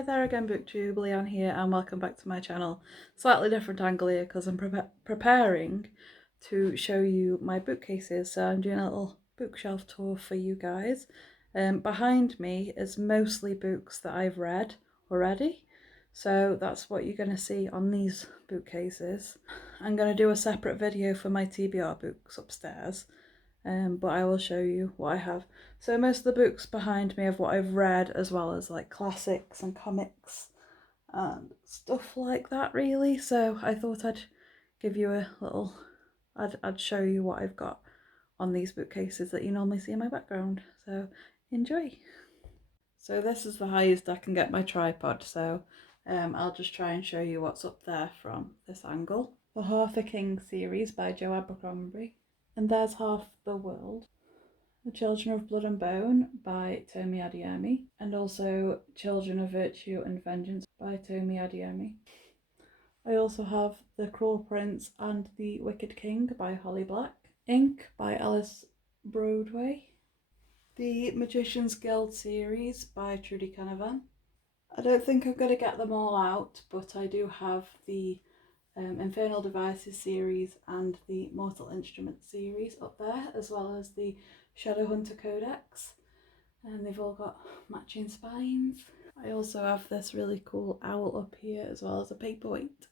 Hi there again, BookTube, Leanne here, and welcome back to my channel. Slightly different angle here because I'm preparing to show you my bookcases, so I'm doing a little bookshelf tour for you guys. Behind me is mostly books that I've read already, so that's what you're going to see on these bookcases. I'm going to do a separate video for my TBR books upstairs. But I will show you what I have. So most of the books behind me of what I've read, as well as like classics and comics and stuff like that really. So I thought I'd give you a little, I'd show you what I've got on these bookcases that you normally see in my background. So enjoy. So this is the highest I can get my tripod, so I'll just try and show you what's up there from this angle. The Arthur King series by Joe Abercrombie. And there's Half the World. The Children of Blood and Bone by Tomi Adeyemi, and also Children of Virtue and Vengeance by Tomi Adeyemi. I also have The Cruel Prince and the Wicked King by Holly Black. Ink by Alice Broadway. The Magician's Guild series by Trudy Canavan. I don't think I'm going to get them all out, but I do have the Infernal Devices series and the Mortal Instruments series up there, as well as the Shadowhunter Codex, and they've all got matching spines. I also have this really cool owl up here, as well as a paperweight,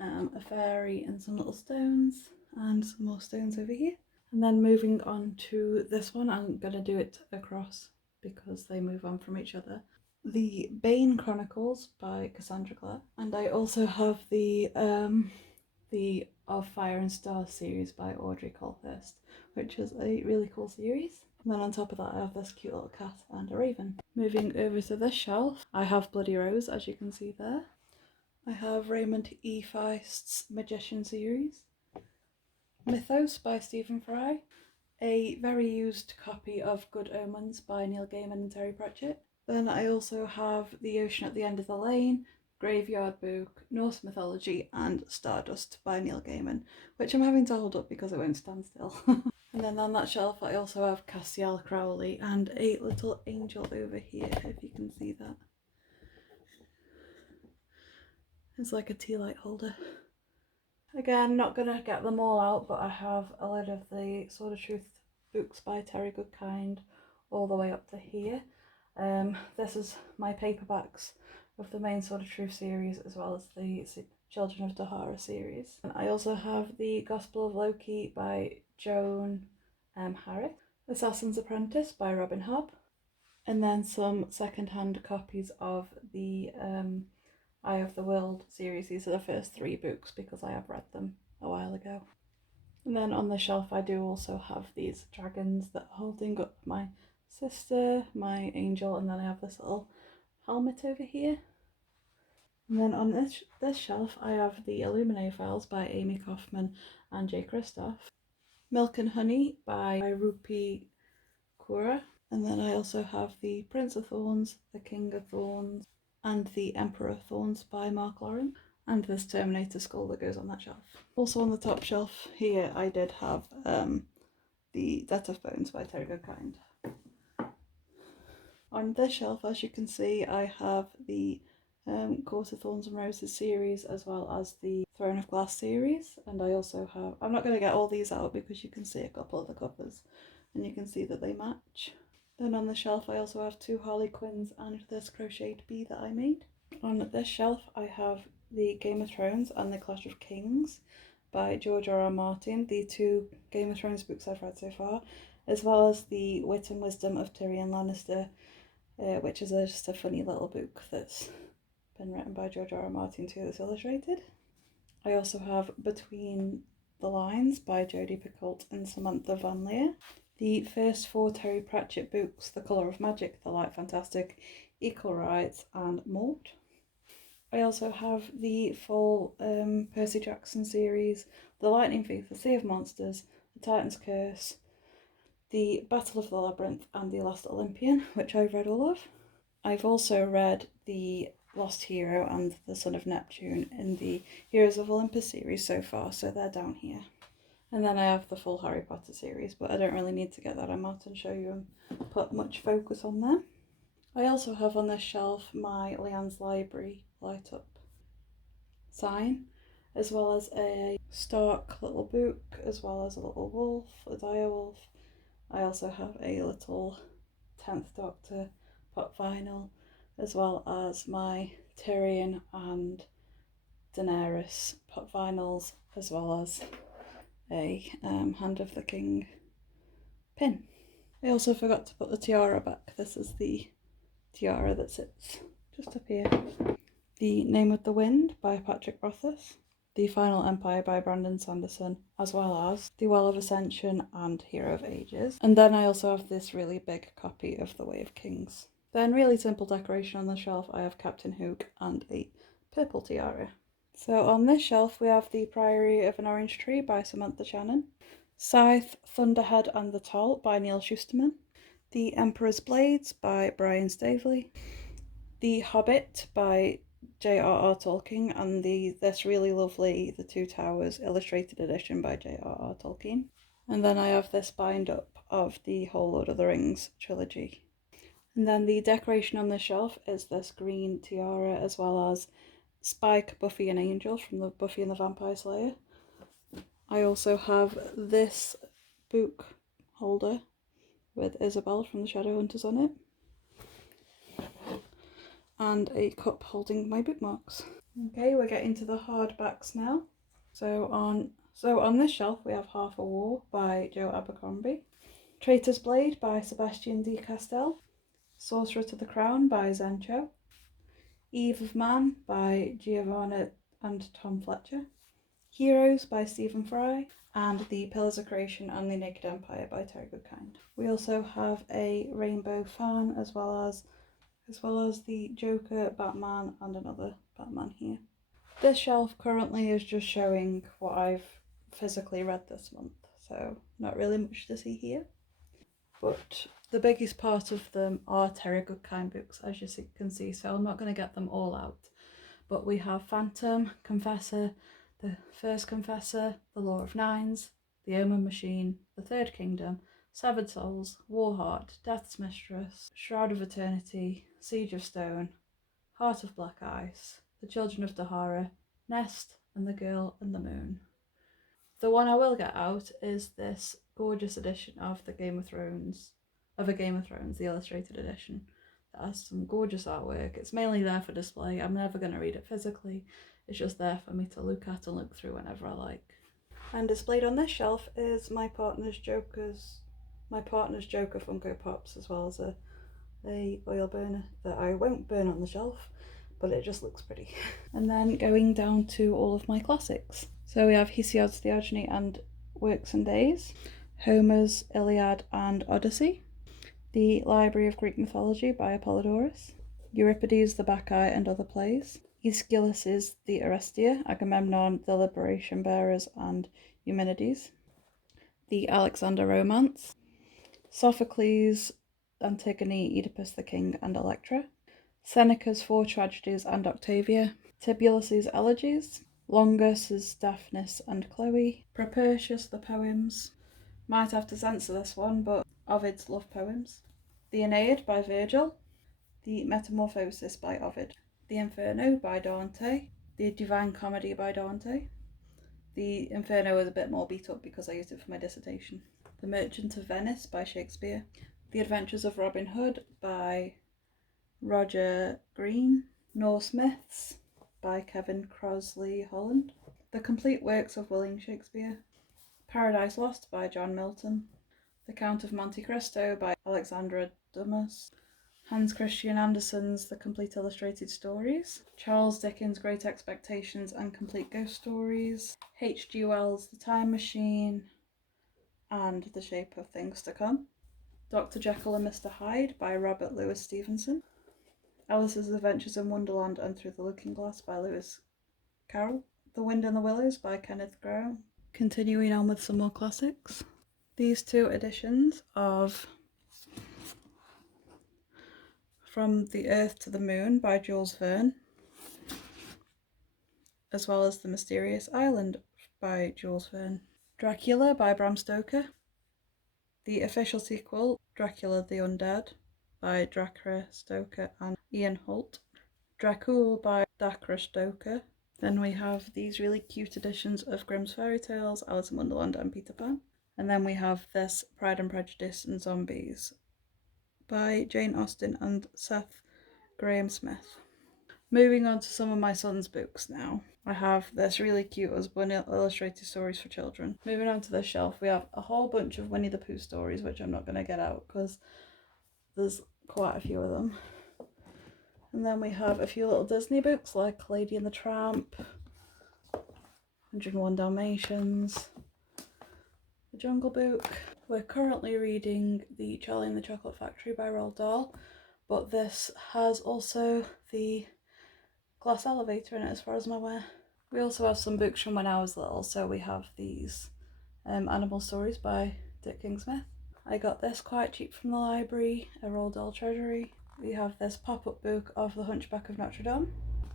a fairy and some little stones, and some more stones over here. And then moving on to this one, I'm going to do it across because they move on from each other. The Bane Chronicles by Cassandra Clare, and I also have the Of Fire and Stars series by Audrey Colhurst, which is a really cool series. And then on top of that I have this cute little cat and a raven. Moving over to this shelf, I have Bloody Rose, as you can see there. I have Raymond E. Feist's Magician series. Mythos by Stephen Fry. A very used copy of Good Omens by Neil Gaiman and Terry Pratchett. Then I also have The Ocean at the End of the Lane, Graveyard Book, Norse Mythology and Stardust by Neil Gaiman, which I'm having to hold up because it won't stand still. And then on that shelf I also have Castiel Crowley and a little angel over here, if you can see that. It's like a tea light holder. Again, not gonna get them all out, but I have a lot of the Sword of Truth books by Terry Goodkind all the way up to here. This is my paperbacks of the main Sword of Truth series, as well as the Children of Dahara series. And I also have the Gospel of Loki by Joan Harris, Assassin's Apprentice by Robin Hobb, and then some second-hand copies of the Eye of the World series. These are the first 3 books because I have read them a while ago. And then on the shelf I do also have these dragons that are holding up my sister, my angel, and then I have this little helmet over here. And then on this shelf I have the Illuminae Files by Amy Kaufman and Jay Kristoff. Milk and Honey by Rupi Kaur. And then I also have the Prince of Thorns, the King of Thorns, and the Emperor of Thorns by Mark Lauren, and this Terminator skull that goes on that shelf. Also on the top shelf here I did have the Debt of Bones by Terry Goodkind. On this shelf, as you can see, I have the Court of Thorns and Roses series, as well as the Throne of Glass series, and I also have, I'm not going to get all these out because you can see a couple of the covers and you can see that they match. Then on the shelf I also have 2 Harley Quinns and this crocheted bee that I made. On this shelf I have the Game of Thrones and the Clash of Kings by George R.R. Martin, the 2 Game of Thrones books I've read so far, as well as the Wit and Wisdom of Tyrion Lannister, which is just a funny little book that's been written by George R.R. Martin too, that's illustrated. I also have Between the Lines by Jodi Picoult and Samantha Van Leer. The first 4 Terry Pratchett books, The Colour of Magic, The Light Fantastic, Equal Rights and Mort. I also have the full Percy Jackson series, The Lightning Thief, The Sea of Monsters, The Titan's Curse, The Battle of the Labyrinth and The Last Olympian, which I've read all of. I've also read The Lost Hero and The Son of Neptune in the Heroes of Olympus series so far, so they're down here. And then I have the full Harry Potter series, but I don't really need to get that out and show you and put much focus on them. I also have on this shelf my Leanne's Library light up sign, as well as a Stark little book, as well as a little wolf, a dire wolf. I also have a little 10th Doctor pop vinyl, as well as my Tyrion and Daenerys pop vinyls, as well as a Hand of the King pin. I also forgot to put the tiara back. This is the tiara that sits just up here. The Name of the Wind by Patrick Rothfuss, The Final Empire by Brandon Sanderson, as well as The Well of Ascension and Hero of Ages. And then I also have this really big copy of The Way of Kings. Then really simple decoration on the shelf, I have Captain Hook and a purple tiara. So on this shelf we have The Priory of an Orange Tree by Samantha Shannon, Scythe, Thunderhead and the Toll by Neil Schusterman, The Emperor's Blades by Brian Staveley, The Hobbit by J.R.R. Tolkien, and this really lovely The Two Towers illustrated edition by J.R.R. Tolkien. And then I have this bind up of the whole Lord of the Rings trilogy. And then the decoration on the shelf is this green tiara, as well as Spike, Buffy and Angel from the Buffy and the Vampire Slayer. I also have this book holder with Isabel from the Shadowhunters on it, and a cup holding my bookmarks. Okay, we're getting to the hardbacks now. So on this shelf we have Half a War by Joe Abercrombie, Traitor's Blade by Sebastian D. Castell, Sorcerer to the Crown by Zencho, Eve of Man by Giovanna and Tom Fletcher, Heroes by Stephen Fry, and The Pillars of Creation and the Naked Empire by Terry Goodkind. We also have a rainbow fan, as well as the Joker, Batman and another Batman here. This shelf currently is just showing what I've physically read this month, so not really much to see here. But the biggest part of them are Terry Goodkind books, as you can see, so I'm not going to get them all out. But we have Phantom, Confessor, The First Confessor, The Law of Nines, The Omen Machine, The Third Kingdom, Severed Souls, Warheart, Death's Mistress, Shroud of Eternity, Siege of Stone, Heart of Black Ice, The Children of Dahara, Nest, and The Girl and the Moon. The one I will get out is this gorgeous edition of A Game of Thrones, the illustrated edition. That has some gorgeous artwork. It's mainly there for display. I'm never going to read it physically. It's just there for me to look at and look through whenever I like. And displayed on this shelf is my partner's Joker Funko Pops, as well as a oil burner that I won't burn on the shelf, but it just looks pretty. And then going down to all of my classics. So we have Hesiod's Theogony and Works and Days, Homer's Iliad and Odyssey, The Library of Greek Mythology by Apollodorus, Euripides, the Bacchae and Other Plays, Aeschylus's The Orestia, Agamemnon, The Liberation Bearers and Eumenides, The Alexander Romance, Sophocles, Antigone, Oedipus the King and Electra, Seneca's Four Tragedies and Octavia, Tibulus's Elegies, Longus's Daphnis and Chloe, Propertius the Poems, might have to censor this one, but Ovid's Love Poems, The Aeneid by Virgil, The Metamorphosis by Ovid, The Inferno by Dante, The Divine Comedy by Dante. The Inferno is a bit more beat up because I used it for my dissertation. The Merchant of Venice by Shakespeare, The Adventures of Robin Hood by Roger Green, Norse Myths by Kevin Crosley Holland, The Complete Works of William Shakespeare, Paradise Lost by John Milton, The Count of Monte Cristo by Alexandra Dumas, Hans Christian Andersen's The Complete Illustrated Stories, Charles Dickens' Great Expectations and Complete Ghost Stories, H.G. Wells' The Time Machine and The Shape of Things to Come, Dr. Jekyll and Mr. Hyde by Robert Louis Stevenson, Alice's Adventures in Wonderland and Through the Looking Glass by Lewis Carroll, The Wind in the Willows by Kenneth Grahame. Continuing on with some more classics. These two editions of From the Earth to the Moon by Jules Verne, as well as The Mysterious Island by Jules Verne, Dracula by Bram Stoker, the official sequel, Dracula the Undead by Dacre Stoker and Ian Holt. Dracul by Dacre Stoker. Then we have these really cute editions of Grimm's Fairy Tales, Alice in Wonderland and Peter Pan. And then we have this Pride and Prejudice and Zombies by Jane Austen and Seth Graham Smith. Moving on to some of my son's books now. I have this really cute Usborne illustrated stories for children. Moving on to this shelf, we have a whole bunch of Winnie the Pooh stories, which I'm not going to get out because there's quite a few of them. And then we have a few little Disney books like Lady and the Tramp, 101 Dalmatians, The Jungle Book. We're currently reading the Charlie and the Chocolate Factory by Roald Dahl, but this has also the glass elevator in it as far as I'm aware. We also have some books from when I was little, so we have these animal stories by Dick Kingsmith. I got this quite cheap from the library, a Roald Dahl treasury. We have this pop-up book of The Hunchback of Notre Dame,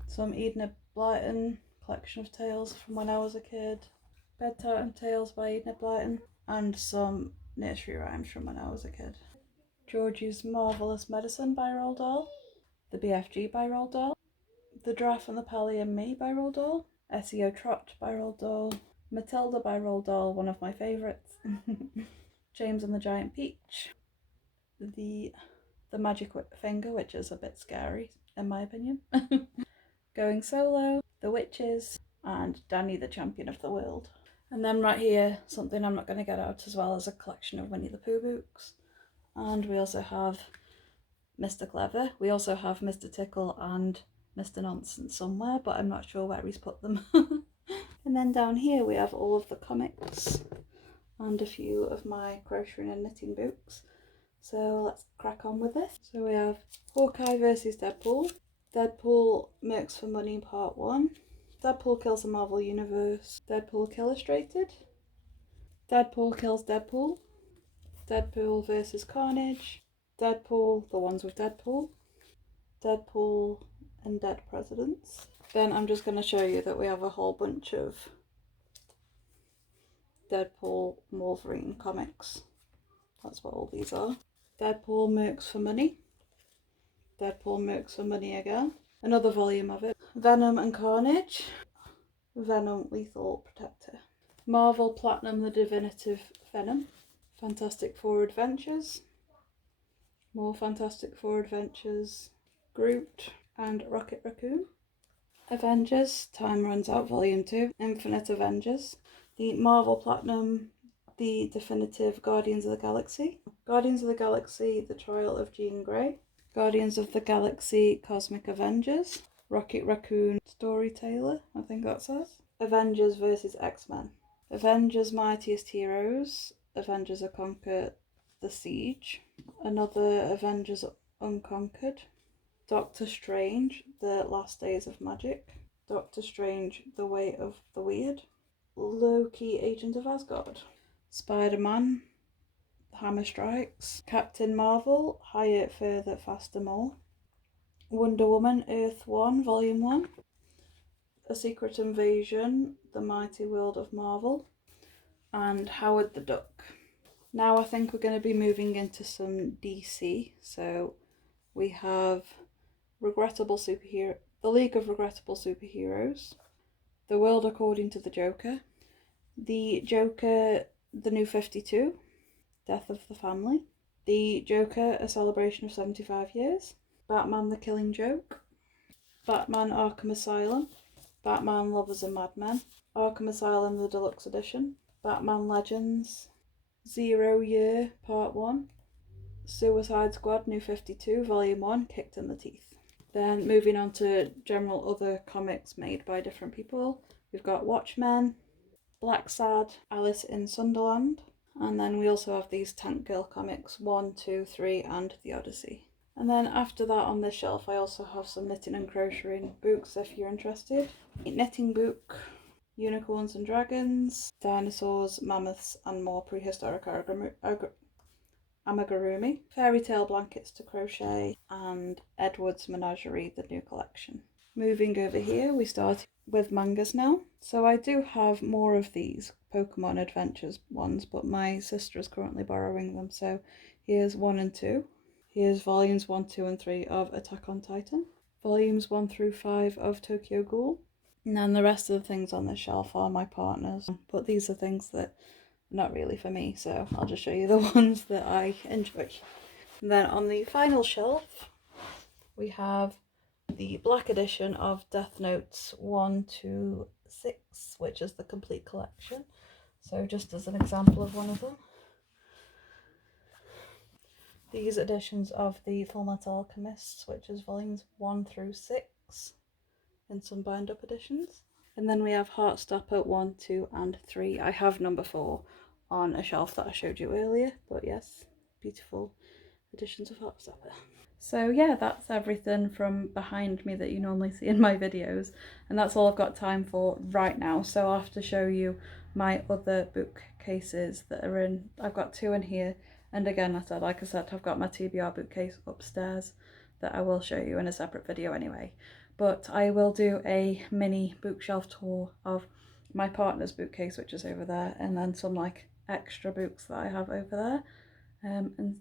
some Enid Blyton collection of tales from when I was a kid, Bedtime Tales by Enid Blyton, and some nursery rhymes from when I was a kid. Georgie's Marvellous Medicine by Roald Dahl, The BFG by Roald Dahl, The Giraffe and the Pally and Me by Roald Dahl, SEO Trot by Roald Dahl, Matilda by Roald Dahl, one of my favourites, James and the Giant Peach, The Magic Finger, which is a bit scary in my opinion, Going Solo, The Witches, and Danny the Champion of the World. And then right here, something I'm not going to get out as well as a collection of Winnie the Pooh books. And we also have Mr. Clever. We also have Mr. Tickle and Mr. Nonsense somewhere, but I'm not sure where he's put them. And then down here we have all of the comics and a few of my crocheting and knitting books. So let's crack on with this. So we have Hawkeye versus Deadpool, Deadpool Mercs for Money Part 1, Deadpool Kills the Marvel Universe, Deadpool Illustrated, Deadpool Kills Deadpool, Deadpool versus Carnage, Deadpool, the ones with Deadpool, Deadpool and Dead Presidents. Then I'm just going to show you that we have a whole bunch of Deadpool Wolverine comics. That's what all these are. Deadpool Mercs for Money, Deadpool Mercs for Money again, another volume of it. Venom and Carnage, Venom Lethal Protector, Marvel Platinum The Definitive Venom, Fantastic Four Adventures, more Fantastic Four Adventures, Groot and Rocket Raccoon, Avengers Time Runs Out Volume 2, Infinite Avengers, the Marvel Platinum The Definitive Guardians of the Galaxy, Guardians of the Galaxy The Trial of Jean Grey, Guardians of the Galaxy Cosmic Avengers, Rocket Raccoon Storyteller, I think that says, Avengers vs X-Men, Avengers Mightiest Heroes, Avengers Conquer the Siege, another Avengers Unconquered, Doctor Strange The Last Days of Magic, Doctor Strange The Way of the Weird, Loki Agent of Asgard, Spider-Man Hammer Strikes, Captain Marvel Higher, Further, Faster, More, Wonder Woman Earth 1 Volume 1, A Secret Invasion The Mighty World of Marvel, and Howard the Duck. Now I think we're going to be moving into some DC. So we have The League of Regrettable Superheroes, The World According to the Joker, The Joker The New 52, Death of the Family, The Joker A Celebration of 75 Years, Batman The Killing Joke, Batman Arkham Asylum, Batman Lovers and Madmen, Arkham Asylum The Deluxe Edition, Batman Legends, 0 Year Part 1, Suicide Squad New 52 Volume 1, Kicked in the Teeth. Then moving on to general other comics made by different people, we've got Watchmen, Black Sad, Alice in Sunderland, and then we also have these Tank Girl comics 1, 2, 3 and The Odyssey. And then after that on this shelf I also have some knitting and crocheting books if you're interested. A knitting book, Unicorns and Dragons, Dinosaurs, Mammoths and More Prehistoric Amigurumi, Fairy Tale Blankets to Crochet, and Edward's Menagerie, the new collection. Moving over here, we start with mangas now. So I do have more of these Pokemon Adventures ones, but my sister is currently borrowing them, so here's 1 and 2. Here's volumes 1, 2 and 3 of Attack on Titan. Volumes 1 through 5 of Tokyo Ghoul. And then the rest of the things on this shelf are my partner's. But these are things that are not really for me, so I'll just show you the ones that I enjoy. And then on the final shelf, we have the black edition of Death Notes 1 to 6, which is the complete collection. So just as an example of one of them. These editions of the Fullmetal Alchemists, which is volumes 1 through 6 in some bind up editions. And then we have Heartstopper 1, 2 and 3. I have number 4 on a shelf that I showed you earlier, but yes, beautiful editions of Heartstopper. So yeah, that's everything from behind me that you normally see in my videos, and that's all I've got time for right now. So I'll have to show you my other bookcases that are in. I've got 2 in here, and again, like I said, I've got my TBR bookcase upstairs that I will show you in a separate video anyway. But I will do a mini bookshelf tour of my partner's bookcase, which is over there, and then some like extra books that I have over there. And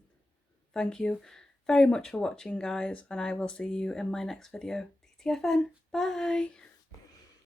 thank you very much for watching, guys, and I will see you in my next video. TTFN, bye!